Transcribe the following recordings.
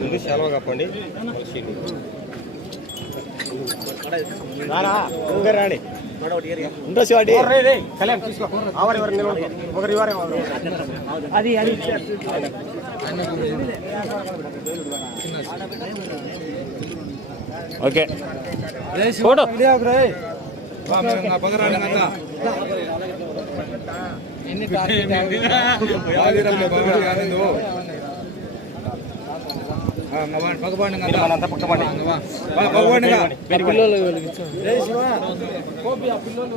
ముందు సెలవు కప్పండి రాండి ఉండో శివాడి అది అది. ఓకే. ఫోటో. పక్కపండి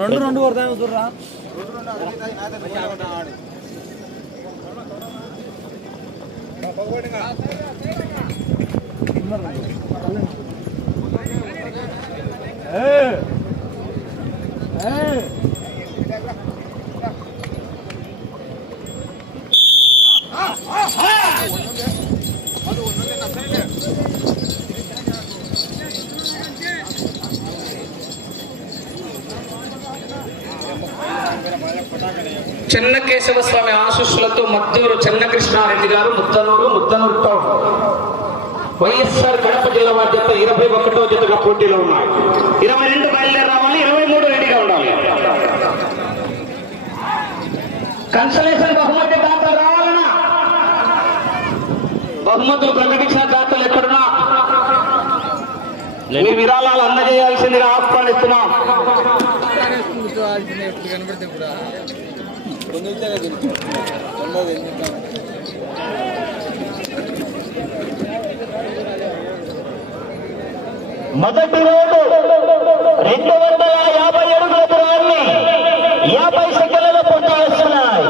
రెండు రెండు కొడతాను చూడరా? చెన్నకేశవ స్వామి ఆశీస్సులతో మద్దూరు చెన్నకృష్ణారెడ్డి గారు ముద్దనూరు ముద్దనూరు టౌన్. వైఎస్ఆర్ కడప జిల్లా వారి జత ఇరవై ఒకటో జతగా పోటీలో ఉన్నాయి ఇరవై రెండు బయలుదేరి రావాలి ఇరవై మూడు రెడీగా ఉండాలి. కన్సలేషన్ బహుమతి దాతలు రావాలన్నా. బహుమతులు ప్రకటించిన దాతలు ఎక్కడున్నా? మీ విరాళాలు అందజేయాల్సిందిగా ఆహ్వానిస్తున్నాం. మొదటి రోజు రెండు వందల యాభై అడుగుల దూరాన్ని యాభై సెకండ్లలో పూర్తి చేస్తున్నాయి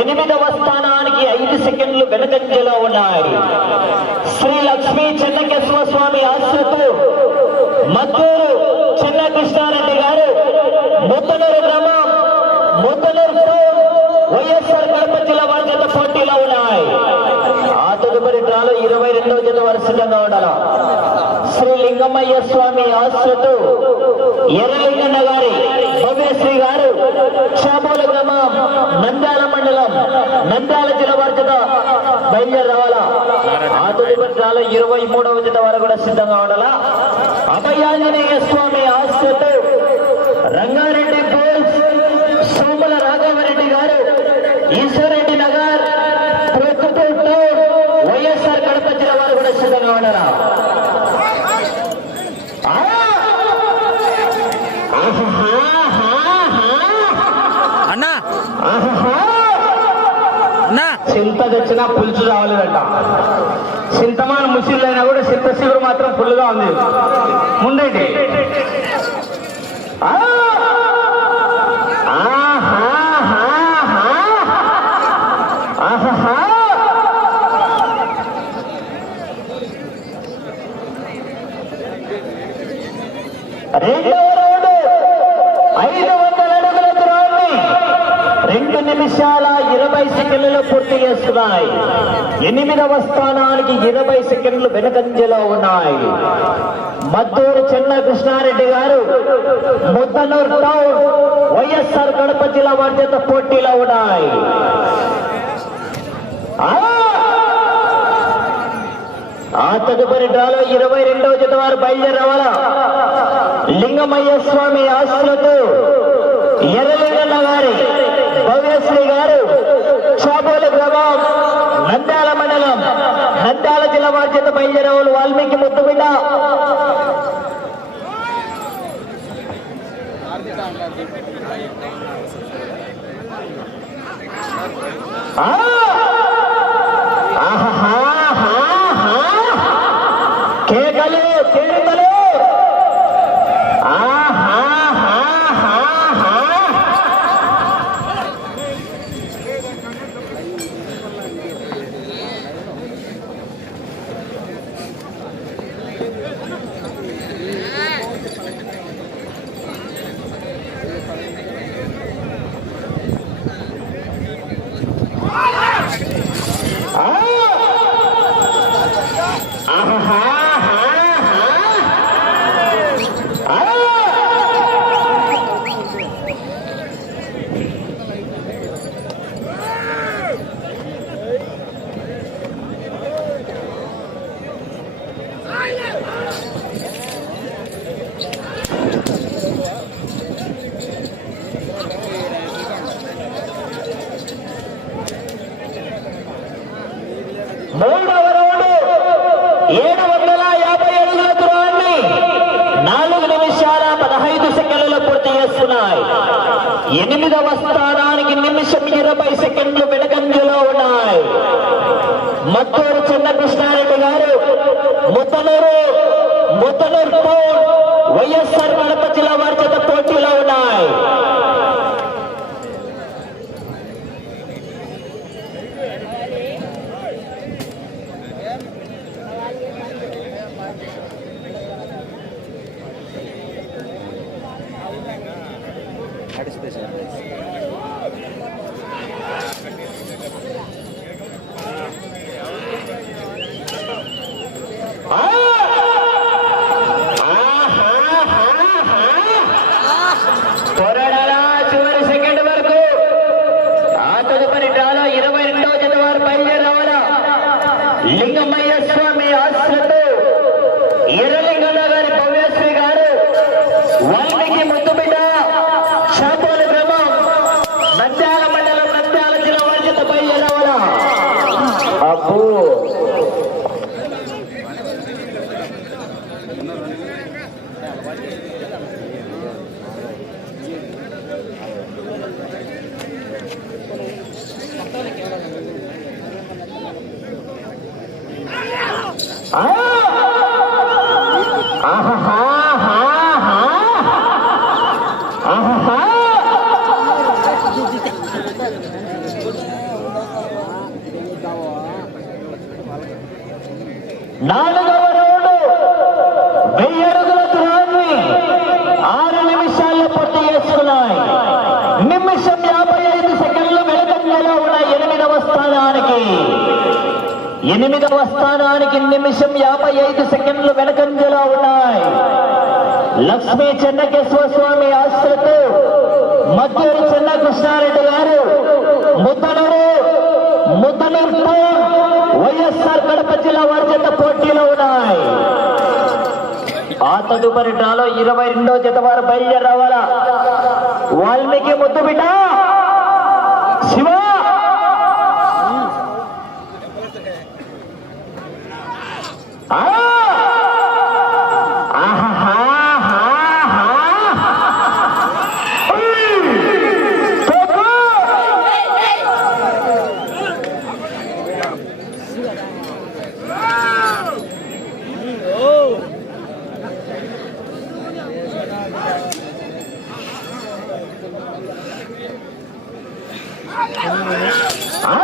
ఎనిమిదవ స్థానానికి ఐదు సెకండ్లు వెనకంజలో ఉన్నాయి. శ్రీ లక్ష్మీ చెన్నకేశ్వర స్వామి ఆశ్రతు మద్దూరు చెన్నకృష్ణారెడ్డి గారు రెండవ వరుసగా ఉండాల? శ్రీ లింగమయ్య స్వామి ఆశ్రతు ఎర్రలింగన్న గారి భవ్యశ్రీ గారు క్షామూల గ్రామం నంద్యాల మండలం నంద్యాల జిల్లా వారి జత బయలుదేరి రావాలా ఆ తదుపరి ఇరవై మూడవ జత వరకు కూడా సిద్ధంగా ఉండాలా? అభయాంజనేయ స్వామి ఆశ్రతు రంగారెడ్డి గోల్స్ సోముల రాఘవరెడ్డి గారు ఈశ్వర నగర్ ప్రొద్దుటూరు టౌన్, వైఎస్ఆర్ కడప జిల్లా వారు కూడా సిద్ధంగా ఉన్నారా ఆ! ఆహాహాహాహా! అన్నా. అన్నా. చింత తెచ్చినా పులుసు రావాలేదంట. చింతమాన ముసిళ్ళైనా అయినా కూడా చింత శివుడు మాత్రం ఫుల్గా ఉంది. ముందండి ఆ! ఆహాహాహా! ఆహాహా! రెండవ రౌండ్ ఐదు వందల అడుగుల దూరాన్ని రెండు నిమిషాల ఇరవై సెకండ్లు పూర్తి చేస్తున్నాయి. ఎనిమిదవ స్థానానికి ఇరవై సెకండ్లు వెనకంజలో ఉన్నాయి. మద్దూరు చెన్న కృష్ణారెడ్డి గారు ముద్దనూరు టౌన్ వైఎస్ఆర్ కడప జిల్లా వారి పోటీలో ఉన్నాయి. ఆ! తదుపరి డ్రాలో ఇరవై రెండవ జత వారు బయలుదేరి లింగమయ్య స్వామి ఆస్తులతో ఎర్రలింగన్న గారి. భవ్యశ్రీ గారు చాపోలి గ్రామం నంద్యాల మండలం నంద్యాల జిల్లా వారి చేత బయలుదేరే వాళ్ళు వాల్మీకి ముద్దుబిడ్డ ఆ! ఎనిమిదవ స్థానానికి నిమిషం ఇరవై సెకండ్లు వెనకంజలో ఉన్నాయి. మత్తూరు చిన్న కృష్ణారెడ్డి గారు ముతనూరు ముత్తనూరు వైఎస్ఆర్ కడప జిల్లా వారి చేత పోటీలో ఉన్నాయి పోరాడాలా చివరి సెకండ్ వరకు ఆ తదుపరి డ్రాలో ఇరవై రెండవ జత వారు బయలుదేరి రావాలా లింగమయ్య స్వామి ఆశ్రతో ఎర్రలింగన్న గారి భవ్యశ్రీ గారు వాల్మీకి ముద్దుబిడ్డ శాపోల గ్రామం నంద్యాల మండలం నంద్యాల జిల్లా వారి జత బయలుదేరి రావాలా అబ్బో ఆ! ఆహాహాహాహా! ఆహాహా! నాలుగవ రౌండ్ వెయ్యి అడుగుల దూరాన్ని ఆరు నిమిషాల్లో పూర్తి చేసుకున్నాయి నిమిషం యాభై ఐదు సెకండ్లు వెనుకంజలో ఉన్న ఎనిమిదవ స్థానానికి ఎనిమిదవ స్థానానికి నిమిషం యాభై ఐదు సెకండ్లు వెనకంజలో ఉన్నాయి. లక్ష్మీ చెన్నకేశ్వర స్వామి ఆశ్రతు మద్దూరు చెన్నకృష్ణారెడ్డి గారు ముద్దనూరు ముద్దనూరుతో వైఎస్ఆర్ కడప జిల్లా వారి చేత పోటీలో ఉన్నాయి. ఆ తదుపరి డ్రాలో ఇరవై రెండో జత వారు బయలుదేరి రావాలా? వాల్మీకి ముద్దు బిడ్డ శివ! ఆ! ఆహాహాహాహా! ఉయ్! తోపు! ఆ!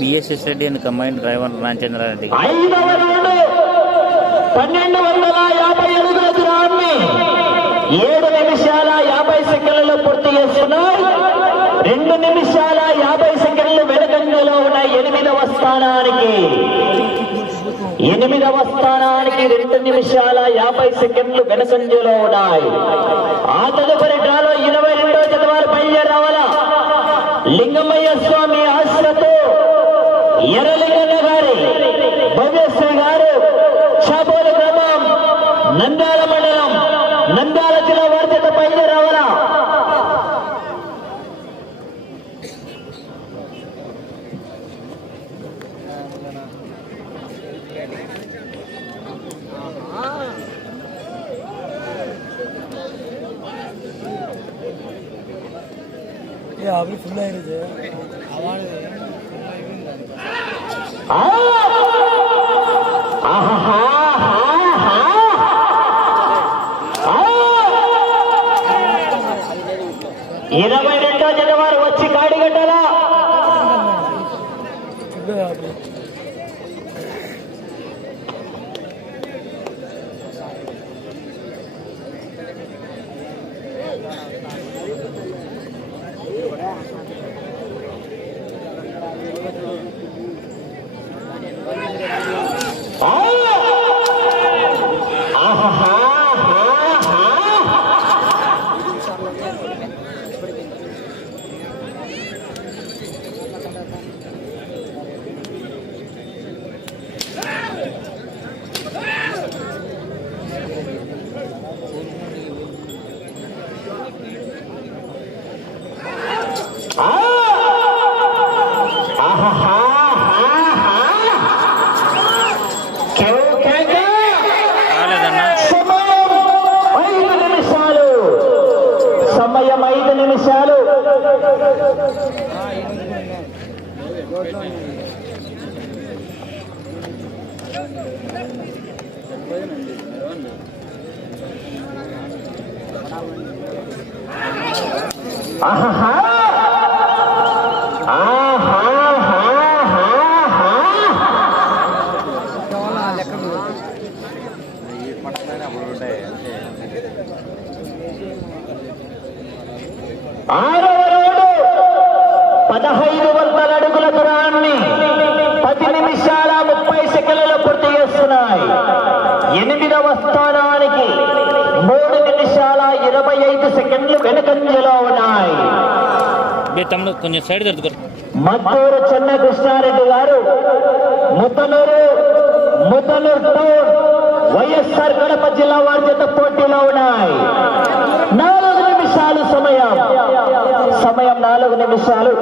BSS Reddy and combine driver Ramachandra Reddy. పన్నెండు వందల యాభై అడుగుల దూరాన్ని ఏడు నిమిషాల యాభై సెకండ్లలో పూర్తి చేస్తున్నాయి. రెండు నిమిషాల యాభై సెకండ్లు వెనకంజలో ఉన్న ఎనిమిదవ స్థానానికి ఎనిమిదవ స్థానానికి రెండు నిమిషాల యాభై సెకండ్లు వెనకంజలో ఉన్నాయి. ఆ తదుపరి డ్రాలో ఇరవై రెండో జత వారు లింగమయ్య స్వామి ఆశ్రతో ఎర్రలింగన్న గారు భవ్యశ్రీ గారు షాపోల గ్రామం నంద్యాల మండలం నంద్యాల జిల్లా వార్తక పైన రావాలా அப்படி ஃபுல்லாயிருது அவானது ఆహాహా. ఆహాహాహాహా. ఆరవ రోడ్డు పదహైదు వందల అడుగుల దూరాన్ని పది నిమిషాల ముప్పై సెకండ్లలో పూర్తి చేస్తున్నాయి ఎనిమిదవ స్థానానికి మూడు నిమిషాల ఇరవై ఐదు సెకండ్లు వెనుకంజలో ఉన్నాయి. తమ్ముడు కొంచెం సైడ్ జరుగుతారు మద్దూరు చెన్న కృష్ణారెడ్డి గారు ముతనూరు ముతనూరు టౌన్ వైఎస్ఆర్ కడప జిల్లా వారి చేత పోటీలో ఉన్నాయి. నాలుగు నిమిషాలు సమయం. సమయం నాలుగు నిమిషాలు.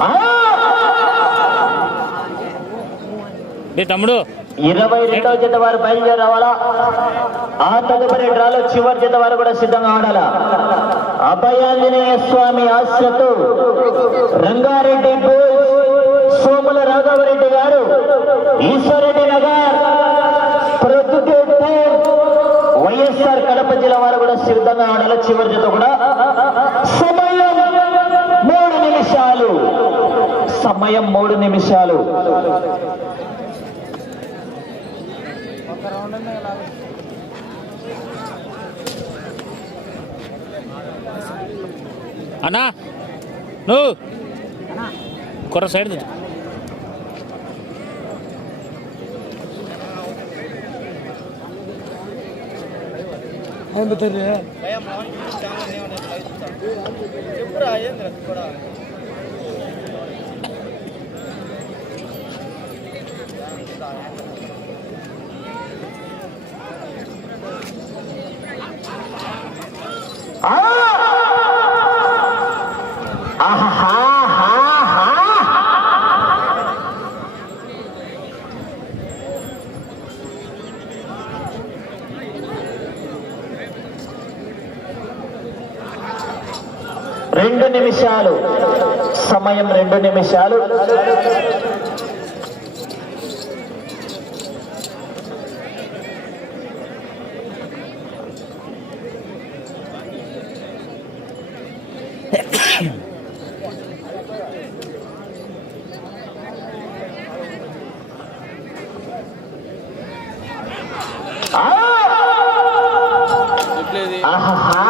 ఆ! బే తమ్ముడు? ఇరవై రెండవ జత వారు బయలుదేరి రావాలా? ఆ తదుపరి డ్రాలో చివరి జత వారు కూడా సిద్ధంగా ఆడాలా? అభయాంజనేయ స్వామి ఆశ్రతో రంగారెడ్డి సోముల రాఘవరెడ్డి గారు ఈశ్వరెడ్డి నగర్. ప్రొద్దుటూరు వైఎస్ఆర్ కడప జిల్లా వారు కూడా సిద్ధంగా ఆడాల చివరి జత కూడా. సమయం మూడు నిమిషాలు. సమయం మూడు నిమిషాలు. అన్నా నువ్వు. కొర సైడ్ ஐம்பத்தஞ்சு. రెండు నిమిషాలు. సమయం రెండు నిమిషాలు. ఆ!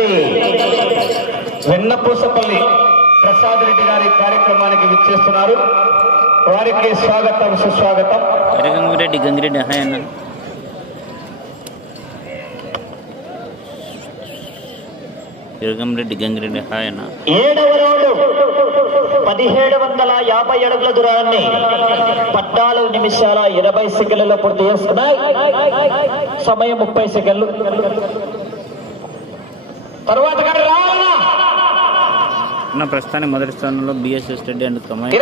ఉన్నది వెన్నపూసపల్లి ప్రసాద్ రెడ్డి గారి కార్యక్రమానికి విచ్చేస్తున్నారు. వారికి స్వాగతం సుస్వాగతం. గంగిరెడ్డి గంగిరెడ్డి హాయ్ అన్న. ఇరగంరెడ్డి గంగిరెడ్డి హాయ్ అన్న. ఏడవ రౌండ్ పదిహేడు వందల యాభై అడుగుల దూరాన్ని పద్నాలుగు నిమిషాల ఇరవై సెకండ్లలో పూర్తి చేసుకున్నాయి. సమయం ముప్పై సెకండ్లు. తర్వాత అన్న ప్రస్తుతానికి మొదటి స్థానంలో బిఎస్ఎస్ రెడ్డి అండ్ కమ్మాయి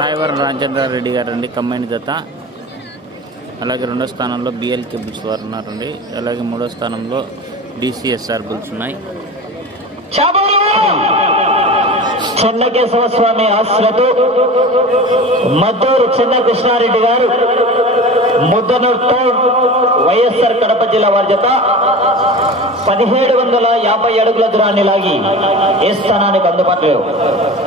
రాయవరం రాజేంద్ర రెడ్డి గారు అండి కమ్మాయిని జత. అలాగే రెండో స్థానంలో బిఎల్కే బుల్స్ వారు ఉన్నారండి. అలాగే మూడో స్థానంలో డిసిఎస్ఆర్ బుల్స్ ఉన్నాయి. చెన్నకేశవ స్వామి ఆశ్రతో మద్దూరు చెన్న కృష్ణారెడ్డి గారు. ముద్దనూరు వైఎస్ఆర్ కడప జిల్లా వారి జత పదిహేడు వందల యాభై అడుగుల దూరాన్ని లాగి ఏ స్థానానికి అందుబాటులో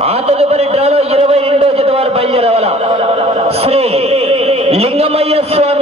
ఆ తదుపరి డ్రాలో ఇరవై రెండో జత వారు బయలుదేరవాల. శ్రీ లింగమయ్య స్వామి